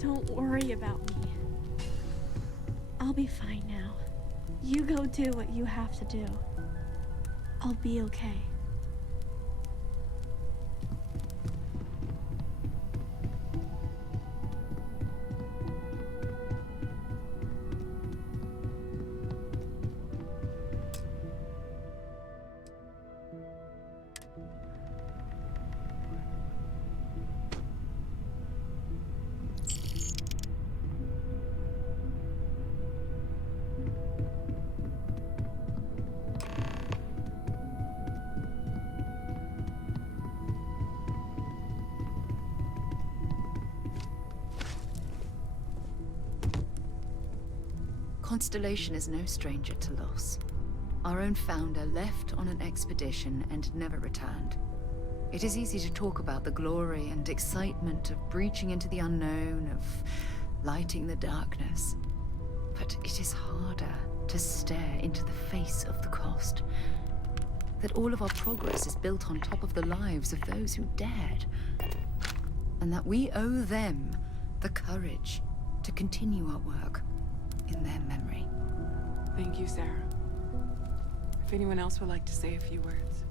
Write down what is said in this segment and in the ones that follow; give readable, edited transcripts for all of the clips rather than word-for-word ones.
Don't worry about me. I'll be fine now. You go do what you have to do. I'll be okay. Constellation is no stranger to loss. Our own founder left on an expedition and never returned. It is easy to talk about the glory and excitement of breaching into the unknown, of lighting the darkness. But it is harder to stare into the face of the cost. That all of our progress is built on top of the lives of those who dared. And that we owe them the courage to continue our work in their memory. Thank you, Sarah. If anyone else would like to say a few words.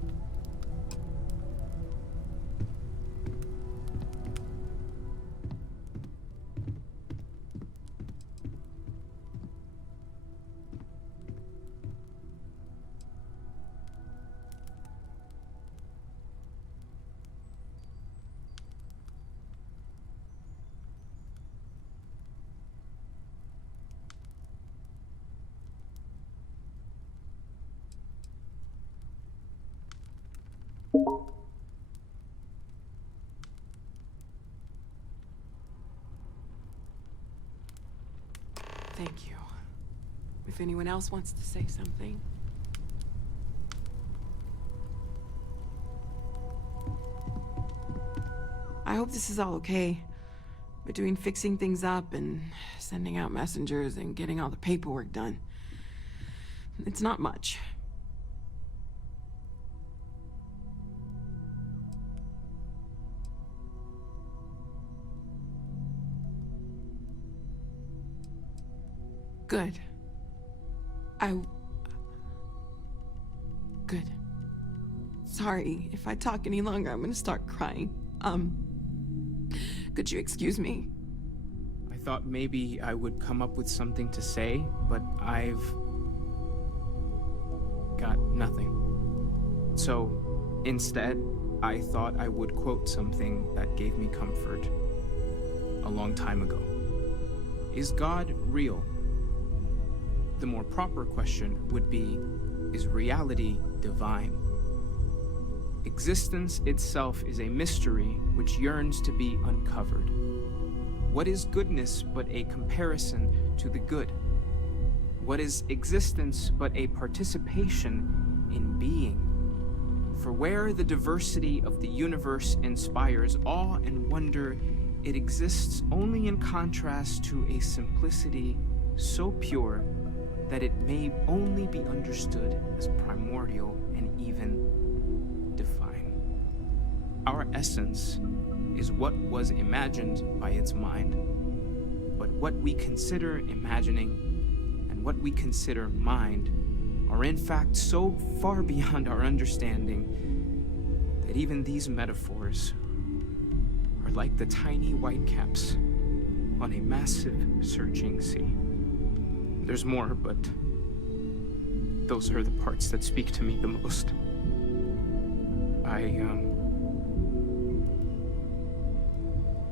Thank you. If anyone else wants to say something. I hope this is all okay. Between fixing things up and sending out messengers and getting all the paperwork done. It's not much. Good. Good. Sorry, if I talk any longer, I'm gonna start crying. Could you excuse me? I thought maybe I would come up with something to say, but I've got nothing. So, instead, I thought I would quote something that gave me comfort a long time ago. Is God real? The more proper question would be, is reality divine? Existence itself is a mystery which yearns to be uncovered. What is goodness but a comparison to the good? What is existence but a participation in being? For where the diversity of the universe inspires awe and wonder, it exists only in contrast to a simplicity so pure that it may only be understood as primordial and even divine. Our essence is what was imagined by its mind, but what we consider imagining and what we consider mind are in fact so far beyond our understanding that even these metaphors are like the tiny whitecaps on a massive surging sea. There's more, but those are the parts that speak to me the most.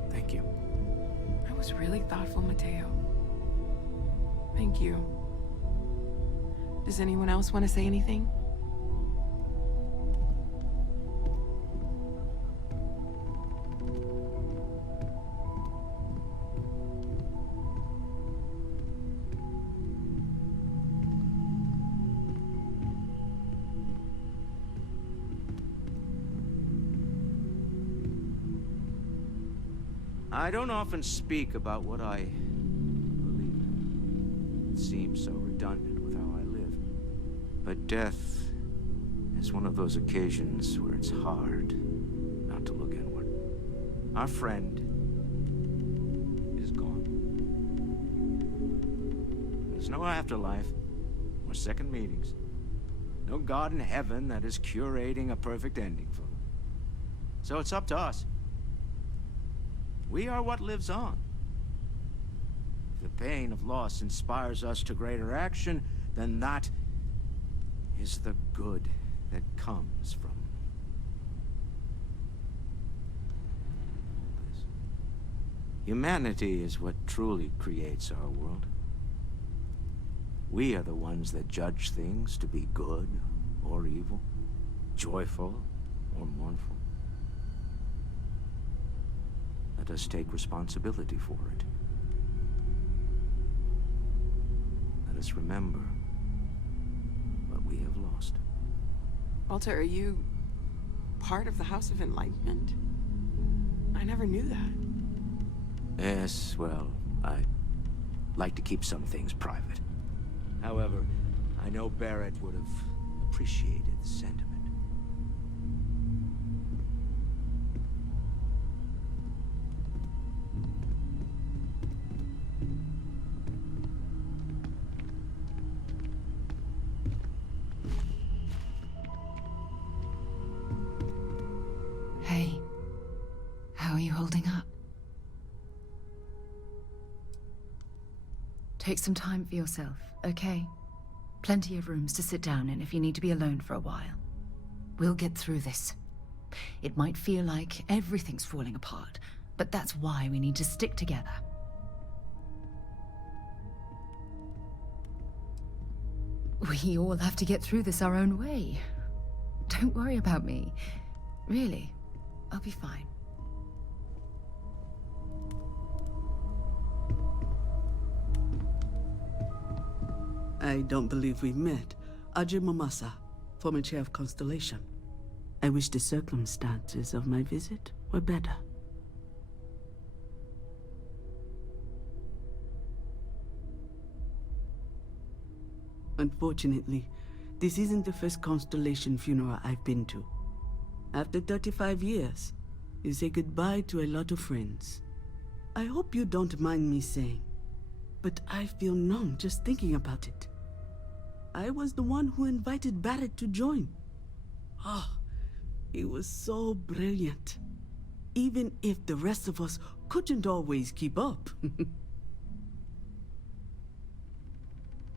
Thank you. That was really thoughtful, Mateo. Thank you. Does anyone else want to say anything? I don't often speak about what I believe in. It seems so redundant with how I live. But death is one of those occasions where it's hard not to look inward. Our friend is gone. There's no afterlife, or second meetings. No God in heaven that is curating a perfect ending for them. So it's up to us. We are what lives on. If the pain of loss inspires us to greater action, then that is the good that comes from this. Humanity is what truly creates our world. We are the ones that judge things to be good or evil, joyful or mournful. Let us take responsibility for it. Let us remember what we have lost. Walter, are you part of the House of Enlightenment? I never knew that. Yes, well, I like to keep some things private. However, I know Barrett would have appreciated the sentiment. Hey, how are you holding up? Take some time for yourself, okay? Plenty of rooms to sit down in if you need to be alone for a while. We'll get through this. It might feel like everything's falling apart, but that's why we need to stick together. We all have to get through this our own way. Don't worry about me. Really, I'll be fine. I don't believe we've met. Ajay Mamasa, former chair of Constellation. I wish the circumstances of my visit were better. Unfortunately, this isn't the first Constellation funeral I've been to. After 35 years, you say goodbye to a lot of friends. I hope you don't mind me saying, but I feel numb just thinking about it. I was the one who invited Barrett to join. Oh, he was so brilliant. Even if the rest of us couldn't always keep up.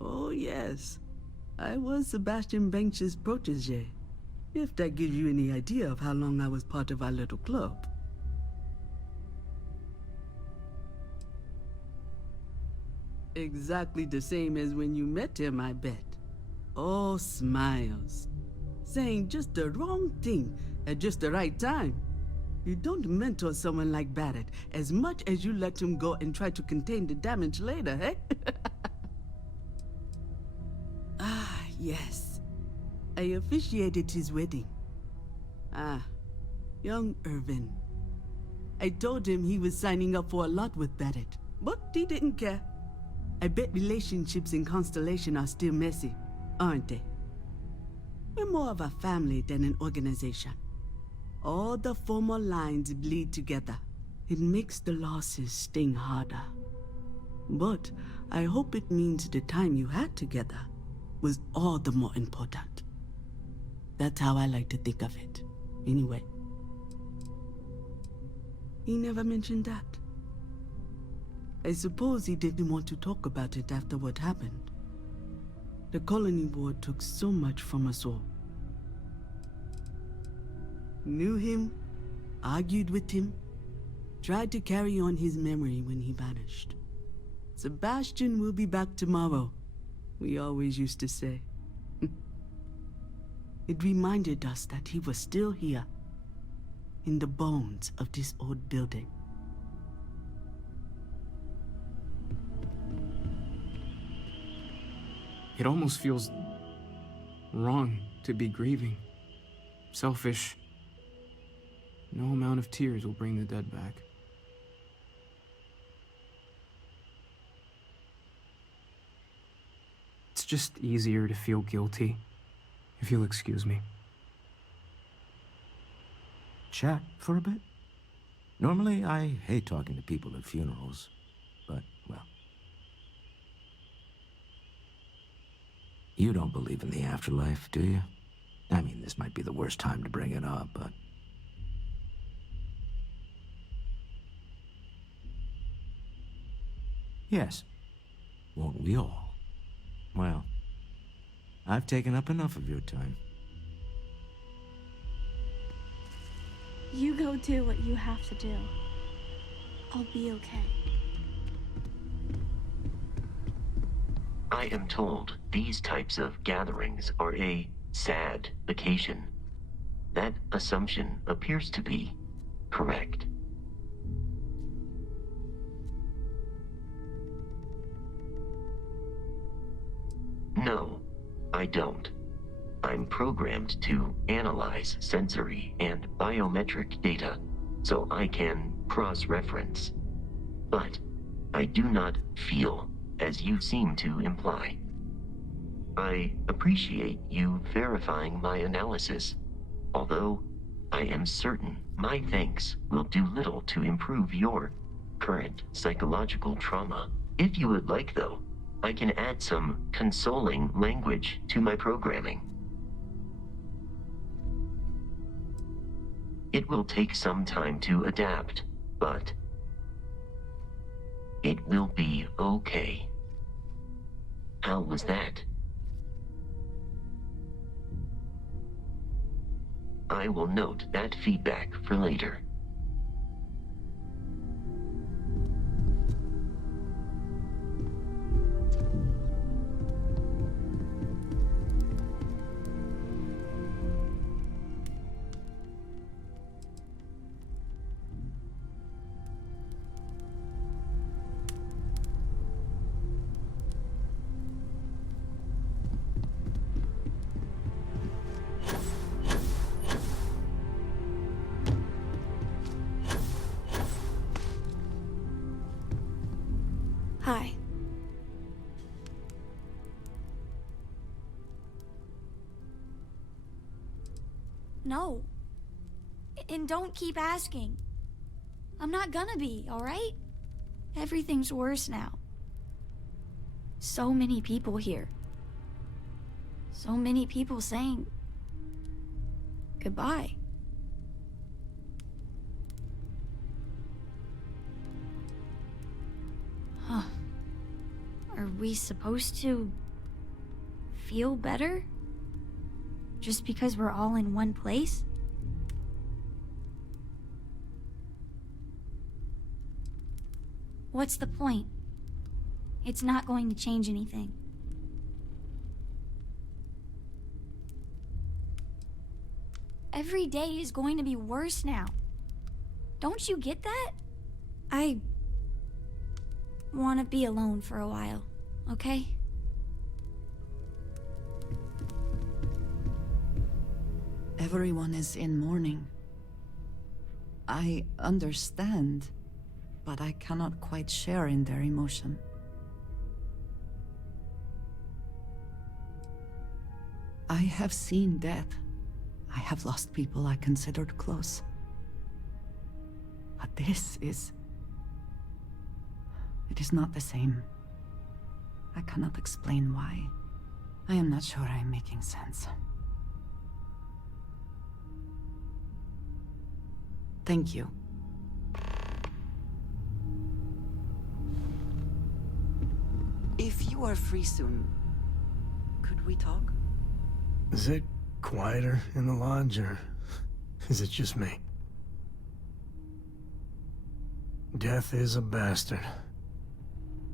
Oh yes, I was Sebastian Banks's protege. If that gives you any idea of how long I was part of our little club. Exactly the same as when you met him, I bet. All smiles. Saying just the wrong thing at just the right time. You don't mentor someone like Barrett as much as you let him go and try to contain the damage later, eh? Ah, yes. I officiated his wedding. Ah, young Irvin. I told him he was signing up for a lot with Barrett, but he didn't care. I bet relationships in Constellation are still messy, aren't they? We're more of a family than an organization. All the former lines bleed together. It makes the losses sting harder. But I hope it means the time you had together was all the more important. That's how I like to think of it, anyway. He never mentioned that. I suppose he didn't want to talk about it after what happened. The colony war took so much from us all. Knew him, argued with him, tried to carry on his memory when he vanished. Sebastian will be back tomorrow, we always used to say. It reminded us that he was still here, in the bones of this old building. It almost feels wrong to be grieving. Selfish. No amount of tears will bring the dead back. It's just easier to feel guilty, if you'll excuse me. Chat for a bit? Normally, I hate talking to people at funerals, but, well. You don't believe in the afterlife, do you? I mean, this might be the worst time to bring it up, but... Yes. Won't we all? Well, I've taken up enough of your time. You go do what you have to do. I'll be okay. I am told these types of gatherings are a sad occasion. That assumption appears to be correct. No, I don't. I'm programmed to analyze sensory and biometric data so I can cross-reference. But I do not feel, as you seem to imply. I appreciate you verifying my analysis, although I am certain my thanks will do little to improve your current psychological trauma. If you would like, though, I can add some consoling language to my programming. It will take some time to adapt, but it will be okay. How was that? I will note that feedback for later. Hi. No. And don't keep asking. I'm not gonna be, alright? Everything's worse now. So many people here. So many people saying goodbye. Huh. Are we supposed to feel better? Just because we're all in one place? What's the point? It's not going to change anything. Every day is going to be worse now. Don't you get that? I want to be alone for a while, okay? Everyone is in mourning. I understand, but I cannot quite share in their emotion. I have seen death. I have lost people I considered close. But this is... it is not the same. I cannot explain why. I am not sure I am making sense. Thank you. If you are free soon, could we talk? Is it quieter in the lodge, or is it just me? Death is a bastard.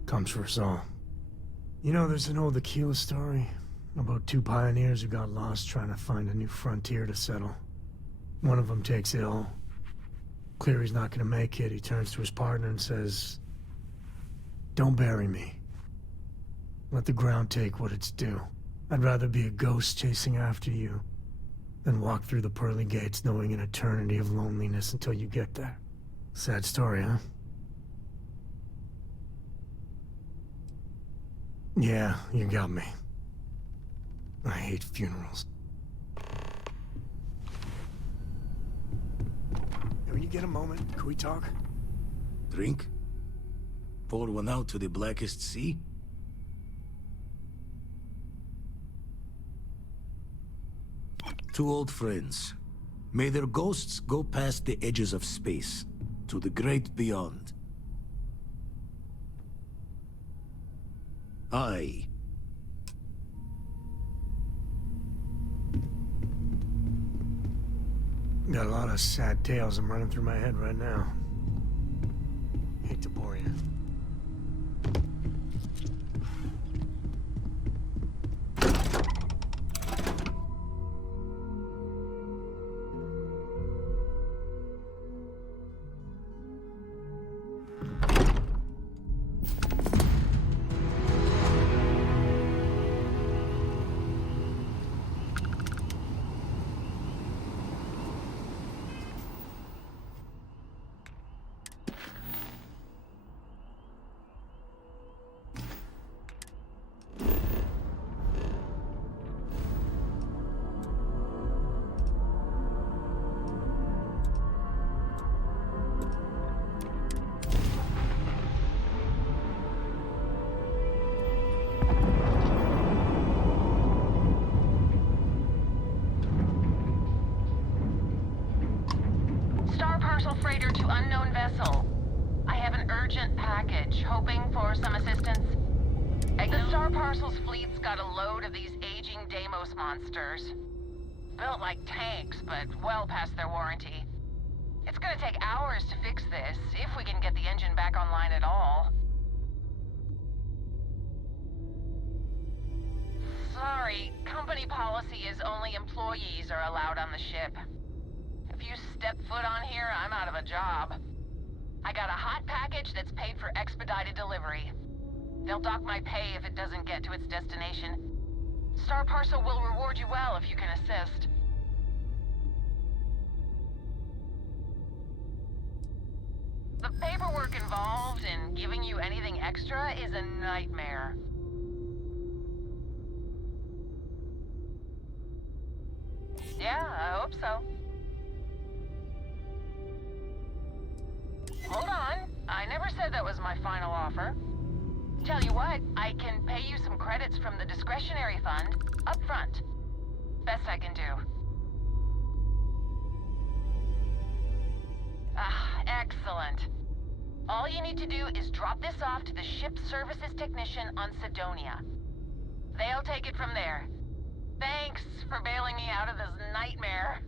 Comes for us all. You know, there's an old Aquila story about two pioneers who got lost trying to find a new frontier to settle. One of them takes ill. Clear he's not gonna make it, he turns to his partner and says, "Don't bury me. Let the ground take what it's due. I'd rather be a ghost chasing after you than walk through the pearly gates knowing an eternity of loneliness until you get there." Sad story, huh? Yeah, you got me. I hate funerals. When you get a moment, can we talk? Drink? Pour one out to the blackest sea? Two old friends. May their ghosts go past the edges of space, to the great beyond. I... Got a lot of sad tales I'm running through my head right now. Hate to bore you. Star parcel freighter to unknown vessel. I have an urgent package, hoping for some assistance. The Star Parcel's fleet's got a load of these aging Deimos monsters. Built like tanks, but well past their warranty. It's gonna take hours to fix this, if we can get the engine back online at all. Sorry, company policy is only employees are allowed on the ship. If you step foot on here, I'm out of a job. I got a hot package that's paid for expedited delivery. They'll dock my pay if it doesn't get to its destination. Star Parcel will reward you well if you can assist. The paperwork involved in giving you anything extra is a nightmare. Yeah, I hope so. Hold on. I never said that was my final offer. Tell you what, I can pay you some credits from the discretionary fund up front. Best I can do. Ah, excellent. All you need to do is drop this off to the ship services technician on Sidonia. They'll take it from there. Thanks for bailing me out of this nightmare.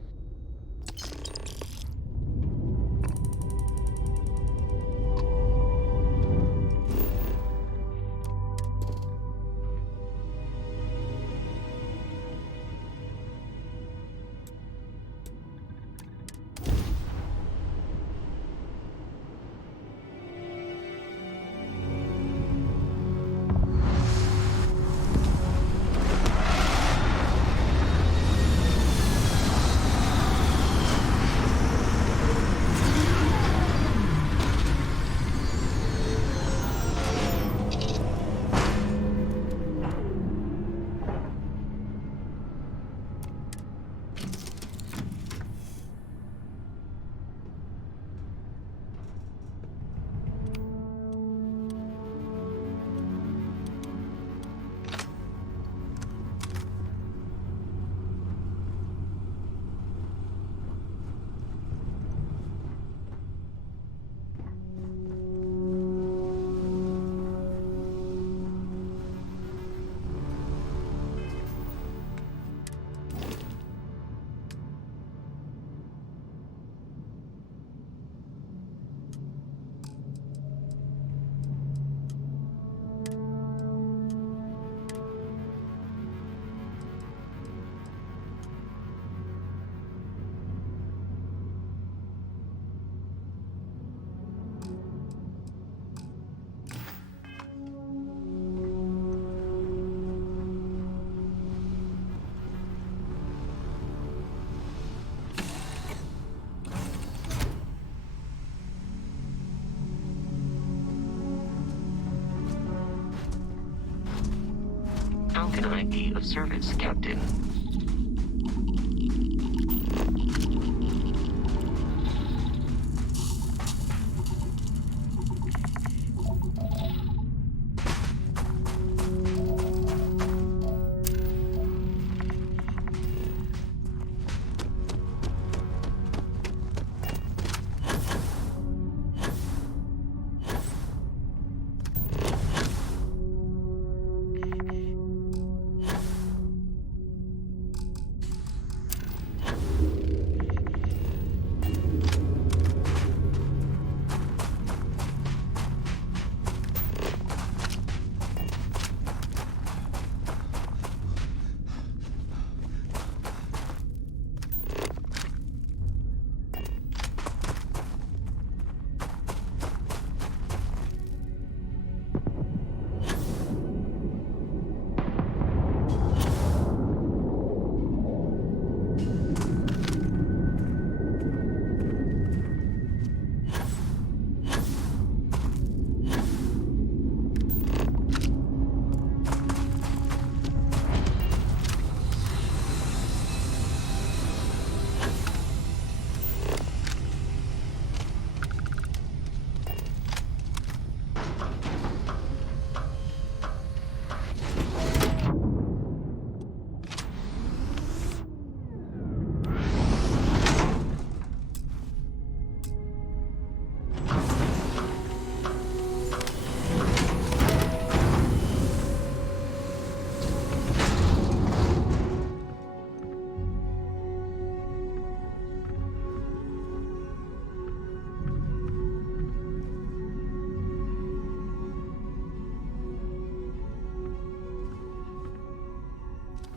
How can I be of service, Captain?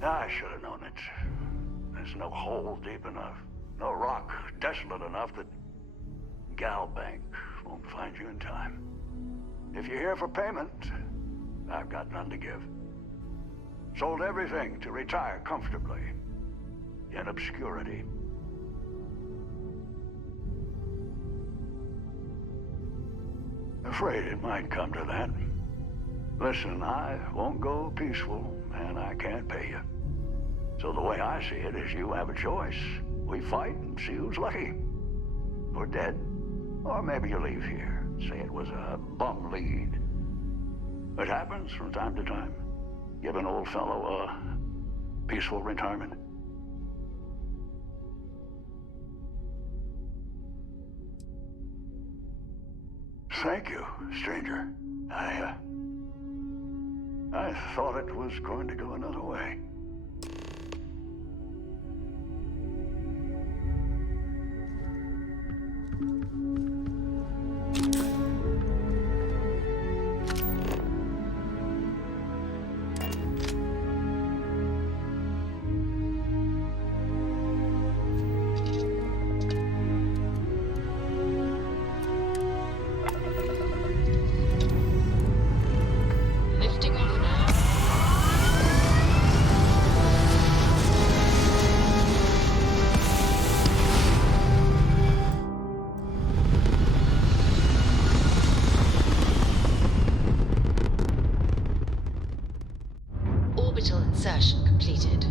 I should have known it. There's no hole deep enough, no rock desolate enough that Galbank won't find you in time. If you're here for payment, I've got none to give. Sold everything to retire comfortably, in obscurity. Afraid it might come to that. Listen, I won't go peaceful, and I can't pay you. So the way I see it is you have a choice. We fight and see who's lucky. Or dead. Or maybe you leave here. Say it was a bum lead. It happens from time to time. Give an old fellow a peaceful retirement. Thank you, stranger. I thought it was going to go another way. Lifting off now. Orbital insertion completed.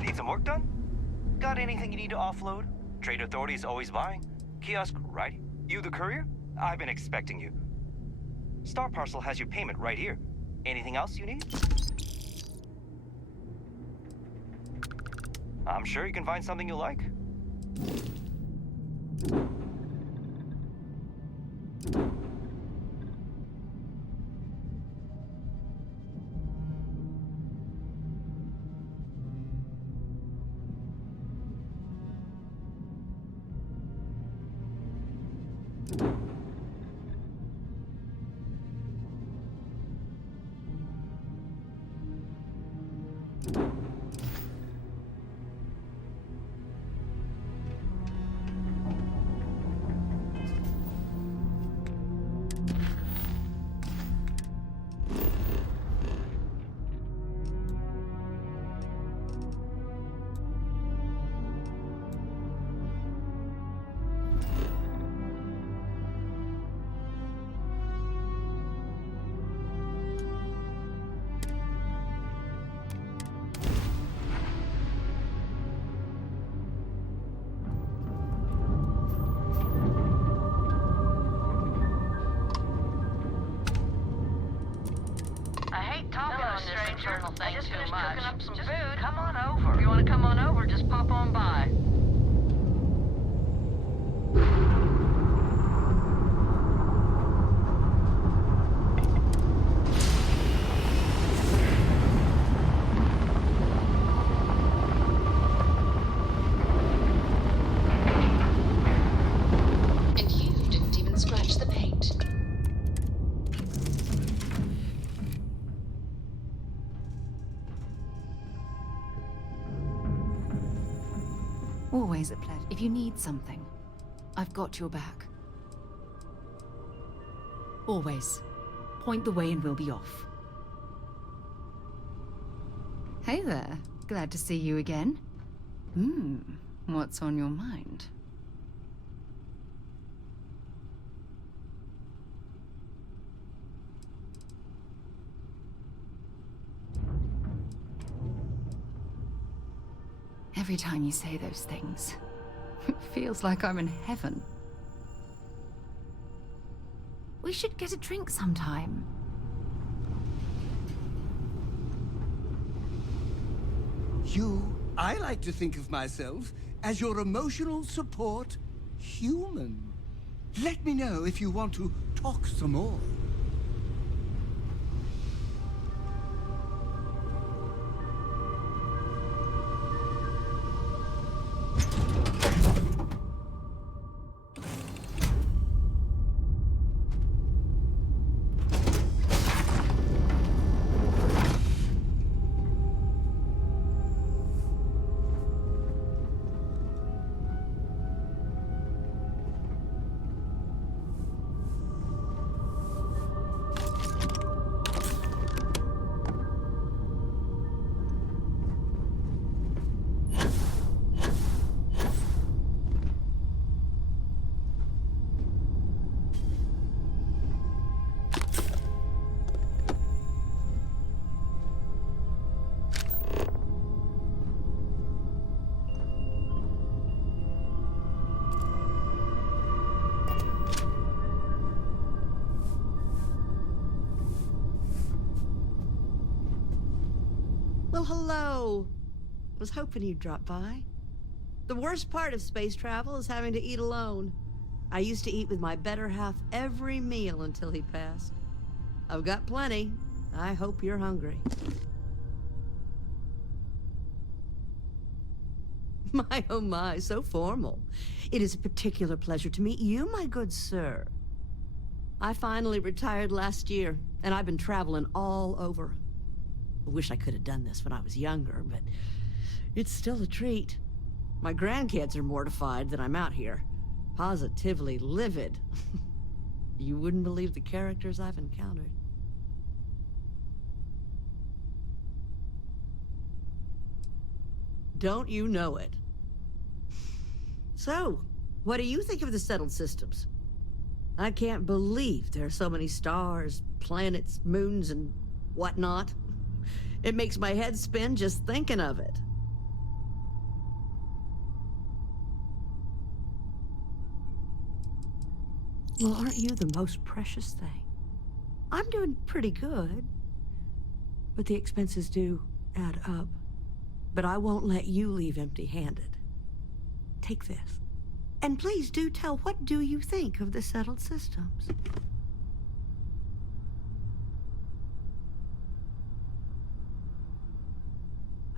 Need some work done? Got anything you need to offload? Trade Authority is always buying. Kiosk, right? You the courier? I've been expecting you. Star Parcel has your payment right here. Anything else you need? I'm sure you can find something you like. I just finished cooking up some food. Come on over. If you want to come on over, just pop on by. And you didn't even scratch the paint. Always a pleasure. If you need something, I've got your back. Always. Point the way and we'll be off. Hey there. Glad to see you again. What's on your mind? Every time you say those things, it feels like I'm in heaven. We should get a drink sometime. I like to think of myself as your emotional support human. Let me know if you want to talk some more. Well, hello. Was hoping you'd drop by. The worst part of space travel is having to eat alone. I used to eat with my better half every meal until he passed. I've got plenty. I hope you're hungry. My, oh my, so formal. It is a particular pleasure to meet you, my good sir. I finally retired last year, and I've been traveling all over. I wish I could have done this when I was younger, but it's still a treat. My grandkids are mortified that I'm out here. Positively livid. You wouldn't believe the characters I've encountered. Don't you know it? So, what do you think of the settled systems? I can't believe there are so many stars, planets, moons, and whatnot. It makes my head spin just thinking of it. Well, aren't you the most precious thing? I'm doing pretty good, but the expenses do add up. But I won't let you leave empty-handed. Take this. And please do tell, what do you think of the settled systems?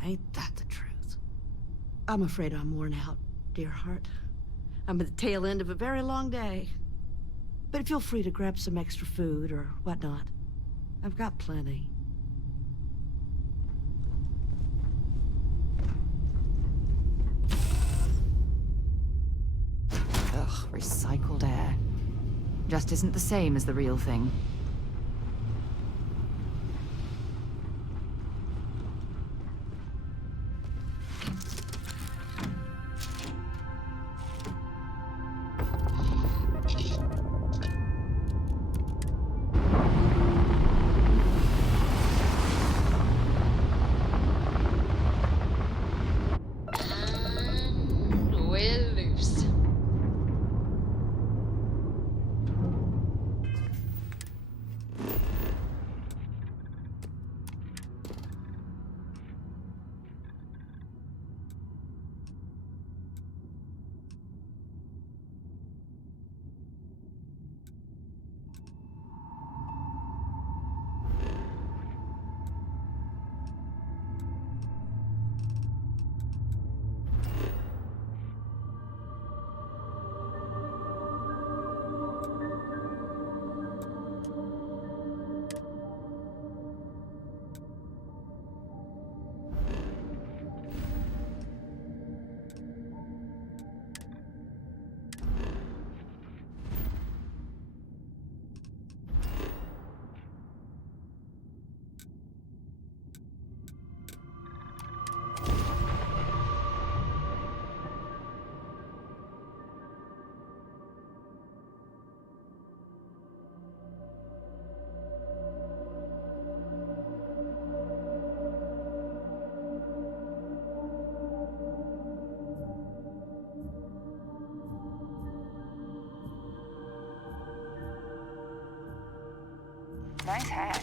Ain't that the truth? I'm afraid I'm worn out, dear heart. I'm at the tail end of a very long day. But feel free to grab some extra food or whatnot. I've got plenty. Ugh, recycled air. Just isn't the same as the real thing. We're loose. Nice hat.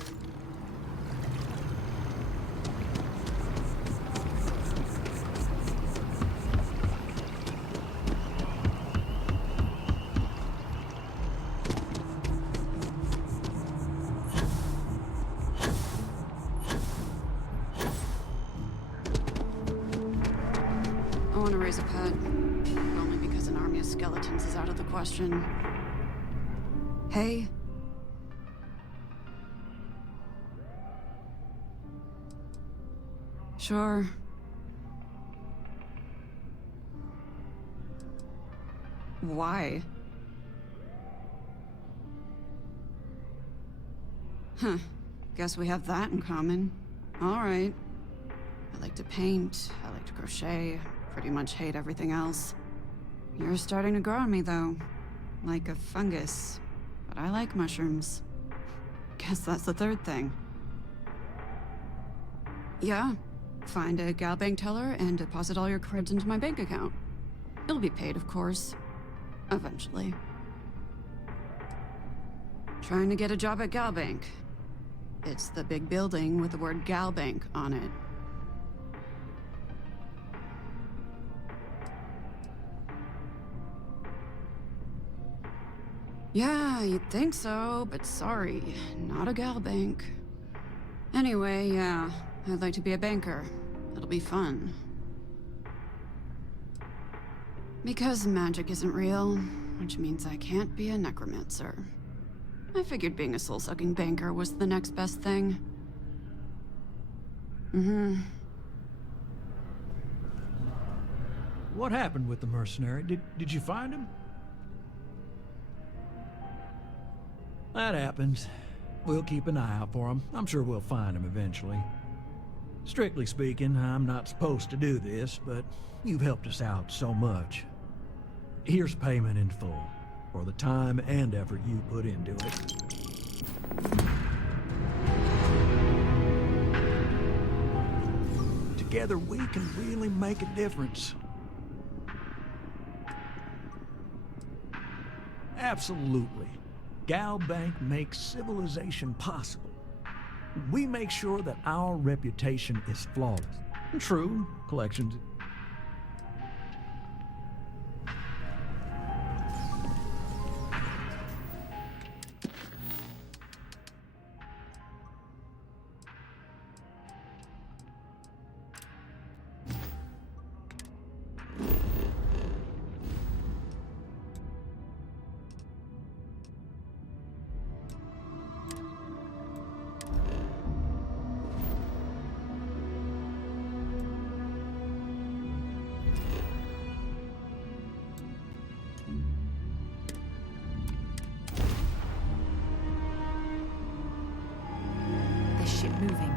I want to raise a pet. Only because an army of skeletons is out of the question. Hey? Sure. Why? Huh. Guess we have that in common. All right. I like to paint, I like to crochet, pretty much hate everything else. You're starting to grow on me, though. Like a fungus. But I like mushrooms. Guess that's the third thing. Yeah. Find a gal bank teller and deposit all your creds into my bank account. It'll be paid, of course. Eventually. Trying to get a job at Gal Bank. It's the big building with the word Gal Bank on it. Yeah, you'd think so, but sorry, not a gal bank. Anyway, yeah, I'd like to be a banker. It'll be fun. Because magic isn't real, which means I can't be a necromancer. I figured being a soul-sucking banker was the next best thing. What happened with the mercenary? Did you find him? That happens. We'll keep an eye out for him. I'm sure we'll find him eventually. Strictly speaking, I'm not supposed to do this, but you've helped us out so much. Here's payment in full for the time and effort you put into it. Together we can really make a difference. Absolutely. Gal Bank makes civilization possible. We make sure that our reputation is flawless. True, collections. Ship moving.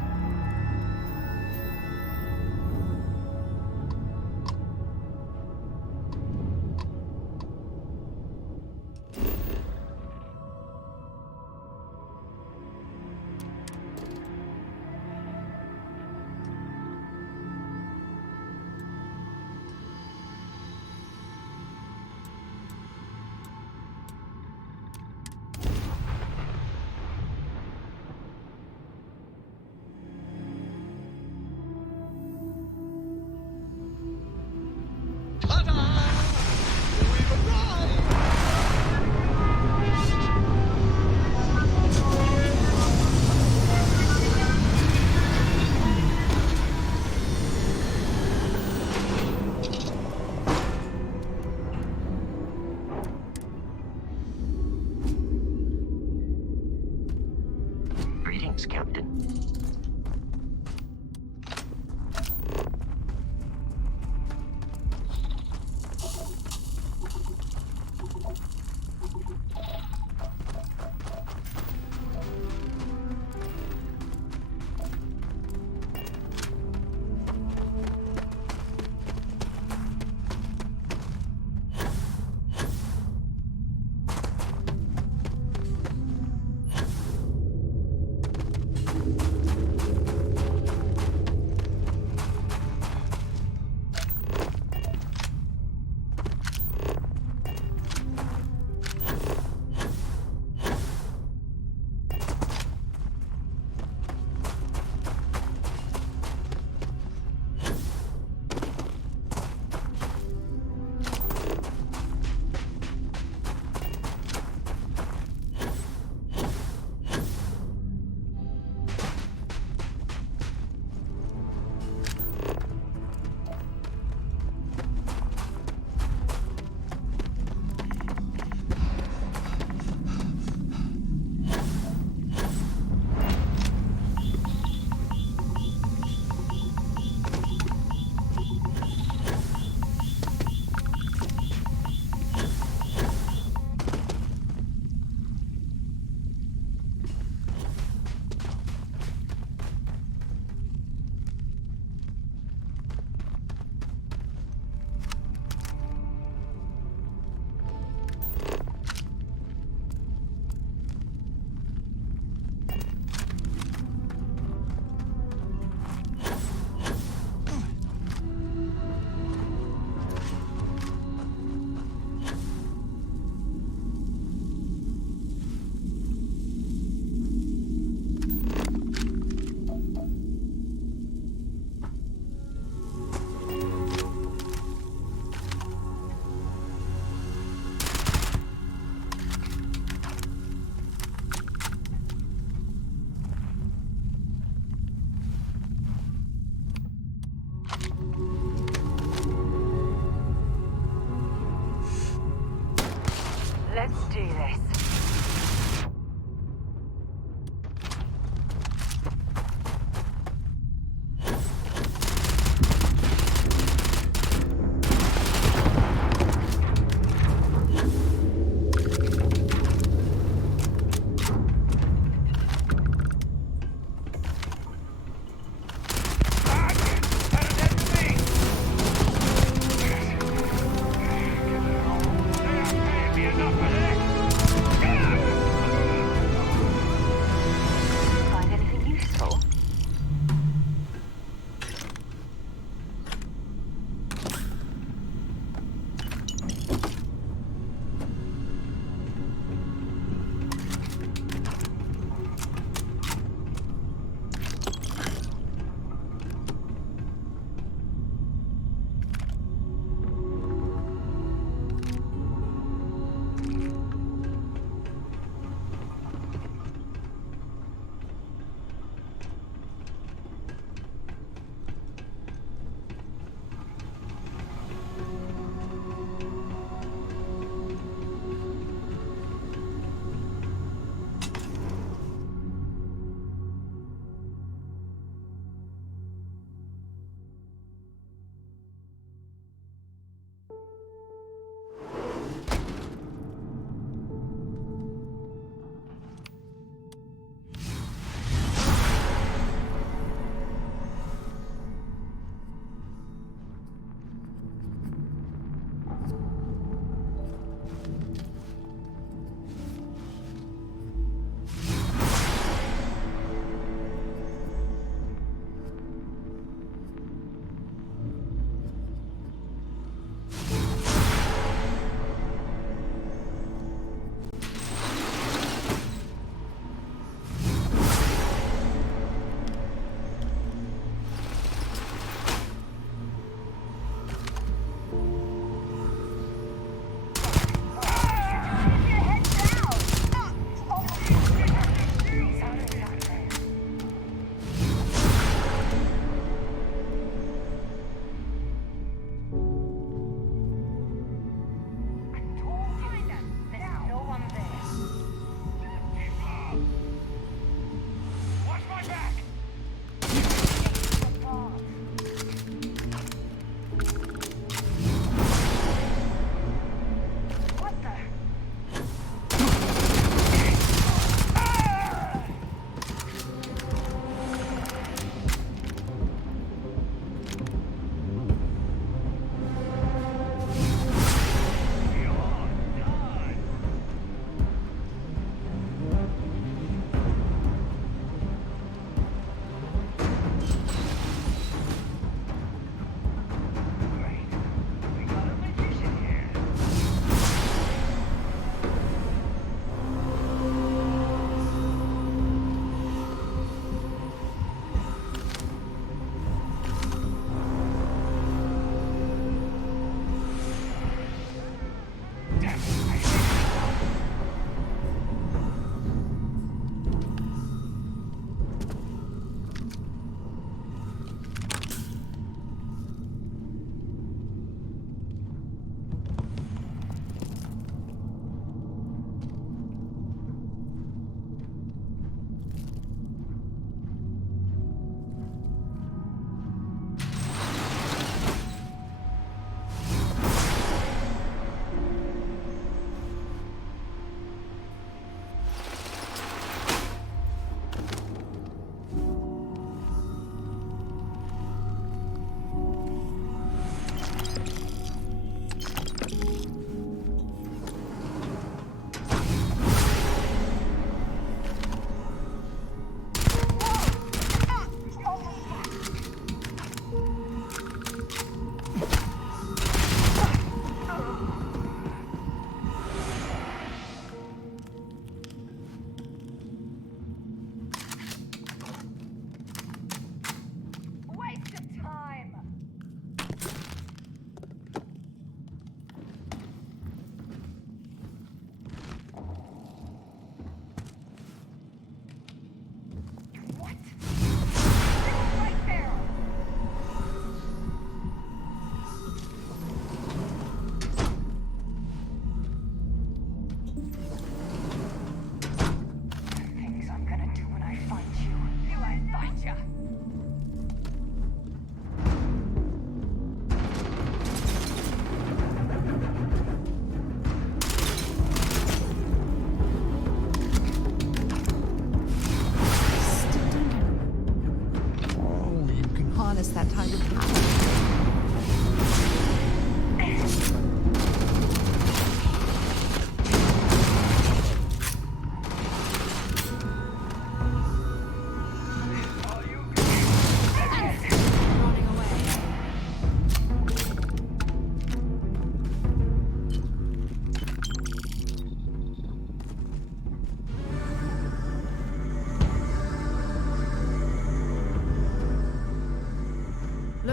do this.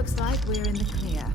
Looks like we're in the clear.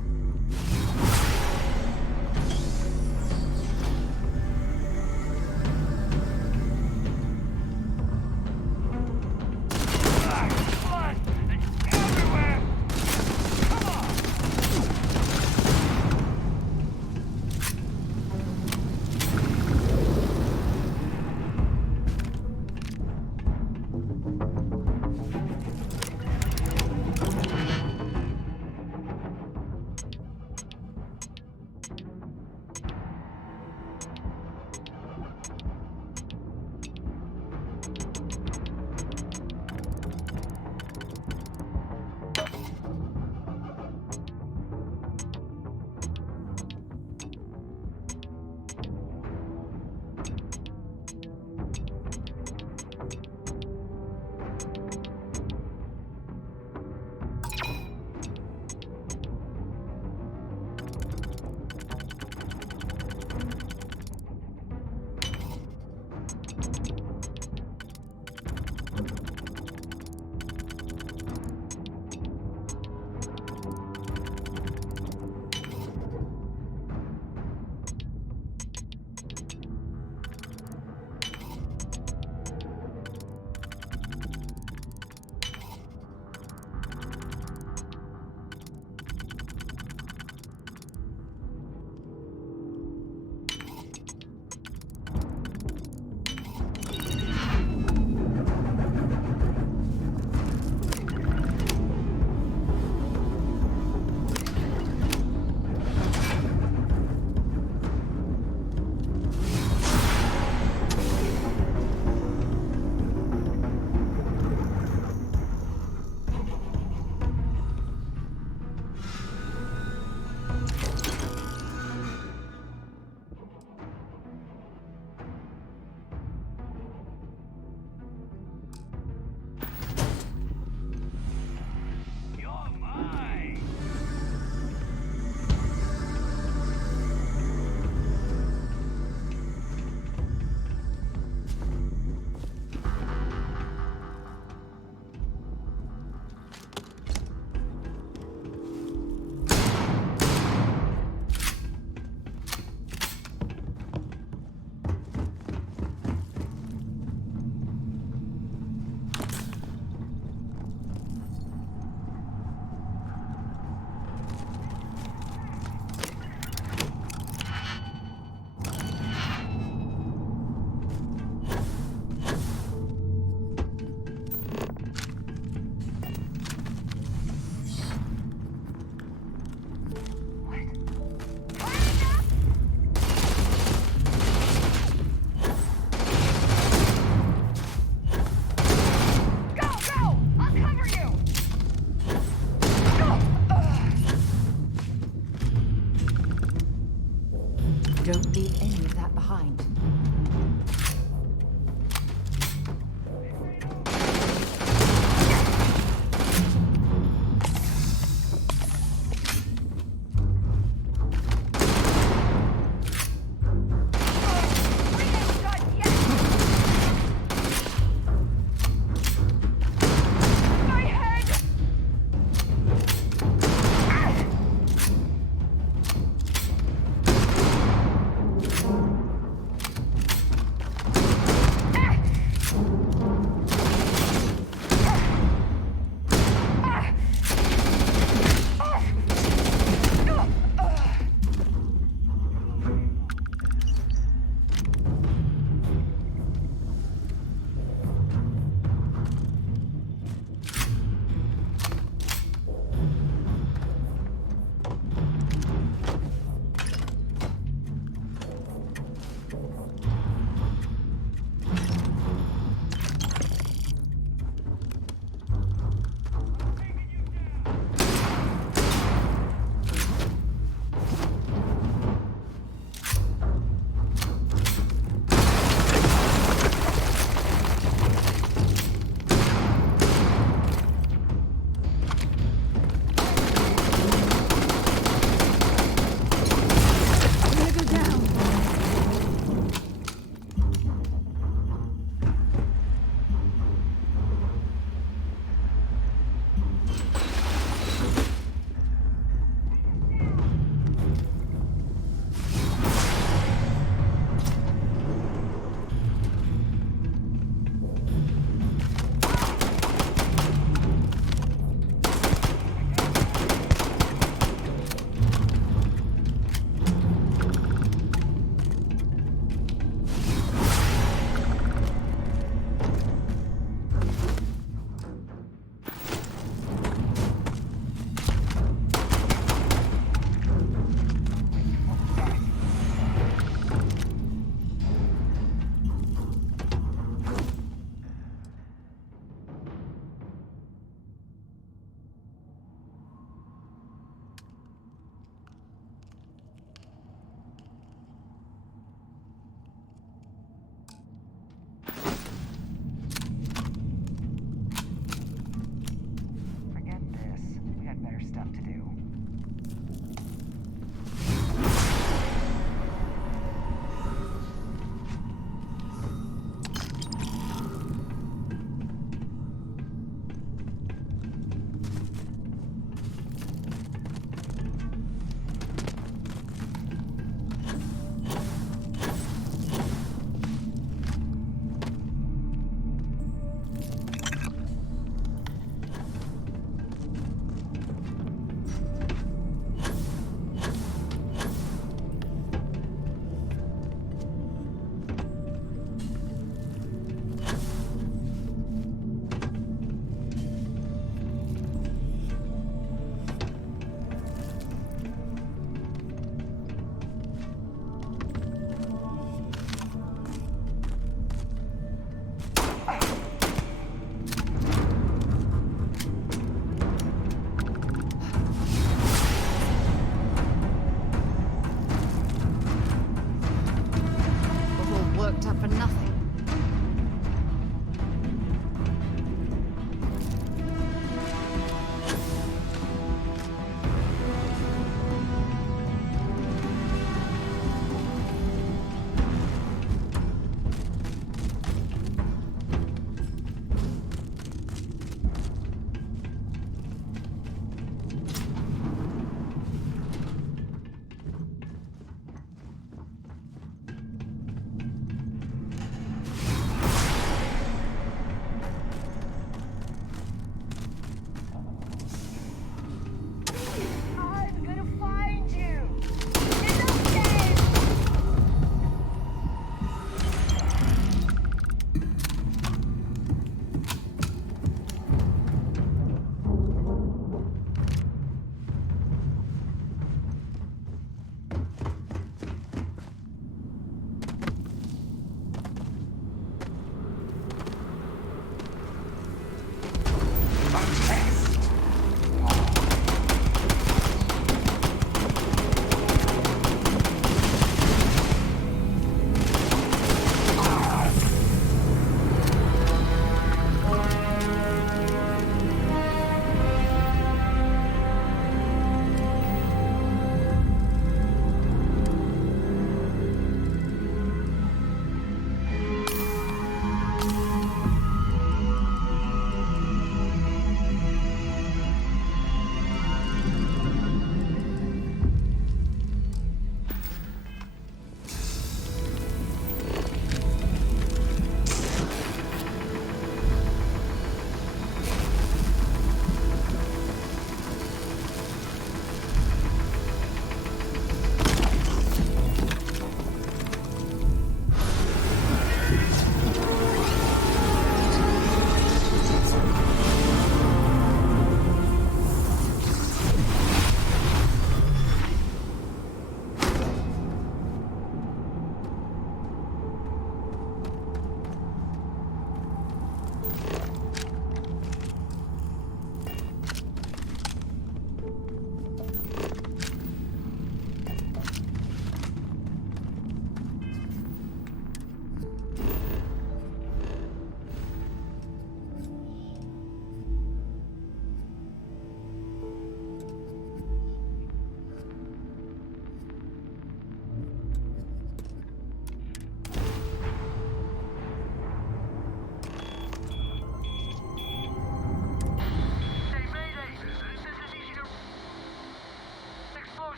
nothing.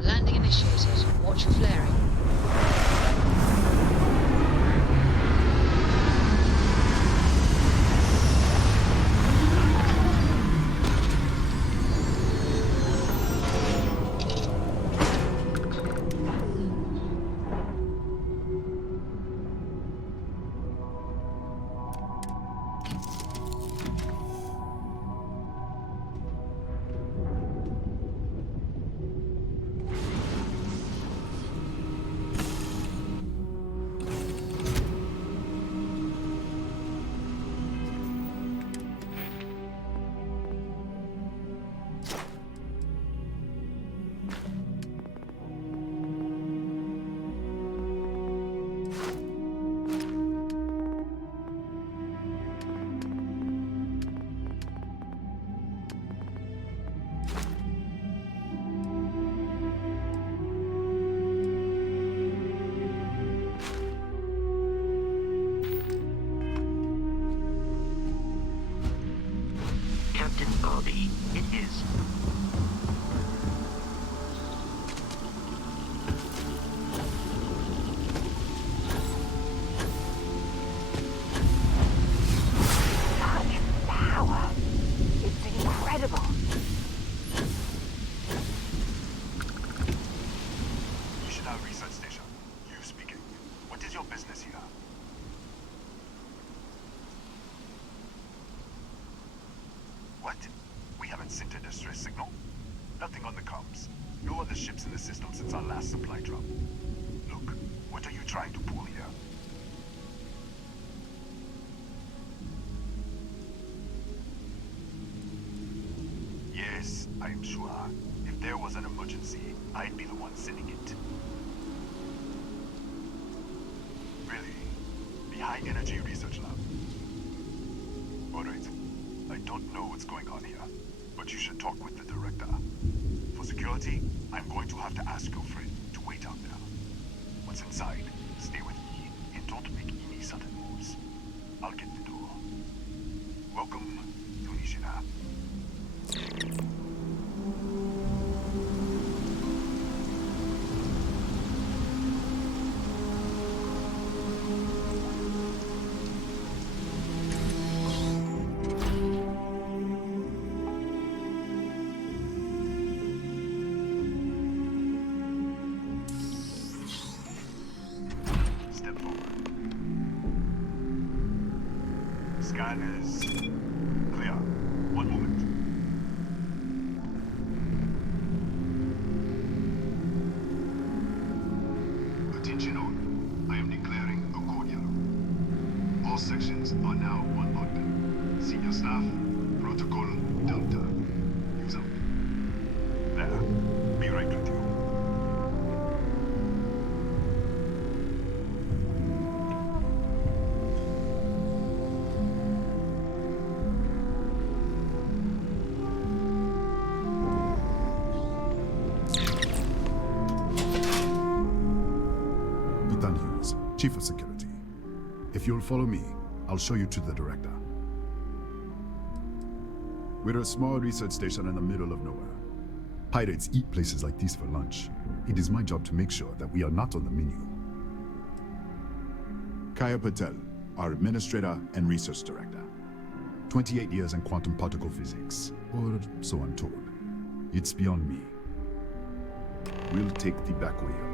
Landing initiated. Watch for flaring. reality. It is. Such power. It's incredible. Missionary Research Station. You speaking. What is your business here? What? We haven't sent a distress signal? Nothing on the comms. No other ships in the system since our last supply drop. Look, what are you trying to pull here? Yes, I am sure. If there was an emergency, I'd be the one sending it. Really? The High Energy Research Lab? Alright. I don't know what's going on here, but you should talk with the director. For security, I'm going to have to ask your friend to wait out there. Once inside, stay with me and don't make any sudden moves. I'll get the door. Welcome to Nishina. Step forward. Scan is clear. One moment. Attention all. I am declaring a cordial. All sections are now on lockdown. Senior staff, protocol, Delta. Use out. There. Be right with you. Ethan Hughes, Chief of Security. If you'll follow me, I'll show you to the director. We're a small research station in the middle of nowhere. Pirates eat places like these for lunch. It is my job to make sure that we are not on the menu. Kaya Patel, our Administrator and Research Director. 28 years in quantum particle physics, or so I'm told. It's beyond me. We'll take the back way up.